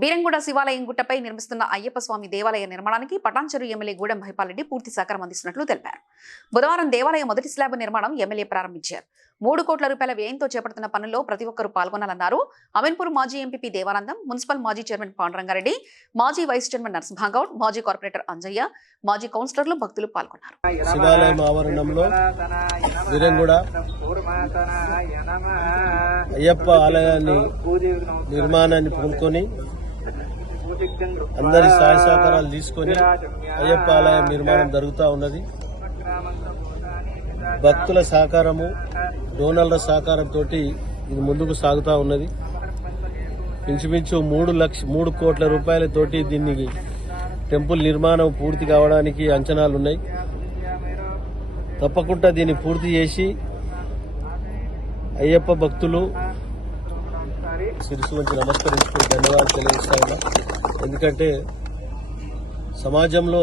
బీరంగూడ శివాలయం గుట్టపై నిర్మిస్తున్న అయ్యప్ప స్వామి దేవాలయ నిర్మాణానికి పటాన్చెరు ఎమ్మెల్యే గూడెం మహిపాల్ రెడ్డి పూర్తి సహకారం అందిస్తున్నట్లు తెలిపారు. బుధవారం దేవాలయ మొదటి స్లాబ్ నిర్మాణం ఎమ్మెల్యే ప్రారంభించారు. 3 కోట్ల రూపాయల వ్యయంతో చేపడుతున్న పనుల్లో ప్రతి ఒక్కరూ పాల్గొనాలన్నారు. అమీన్పూర్ మాజీ ఎంపీపీ దేవానందం, మున్సిపల్ మాజీ చైర్మన్ పాండురంగారెడ్డి, మాజీ వైస్ చైర్మన్ నరసింహగౌడ్, మాజీ కార్పొరేటర్ అంజయ్య, మాజీ కౌన్సిలర్లు, భక్తులు పాల్గొన్నారు. శివాలయం ఆవరణంలో బీరంగూడ అయ్యప్ప ఆలయాన్ని నిర్మాణాన్ని పూనుకొని అందరి సహాయ సహకారాలు తీసుకొని అయ్యప్ప ఆలయం నిర్మాణం జరుగుతూ ఉన్నది. భక్తుల సహకారము, డోనర్ల సహకారంతో ఇది ముందుకు సాగుతూ ఉన్నది. ఇంచుమించు 3 కోట్ల రూపాయలతోటి దీనికి టెంపుల్ నిర్మాణం పూర్తి కావడానికి అంచనాలు ఉన్నాయి. తప్పకుండా దీన్ని పూర్తి చేసి అయ్యప్ప భక్తులు శిరస్సు వంచి నమస్కరించుకుని ధన్యవాదాలు తెలియజేస్తా ఉన్నా. ఎందుకంటే సమాజంలో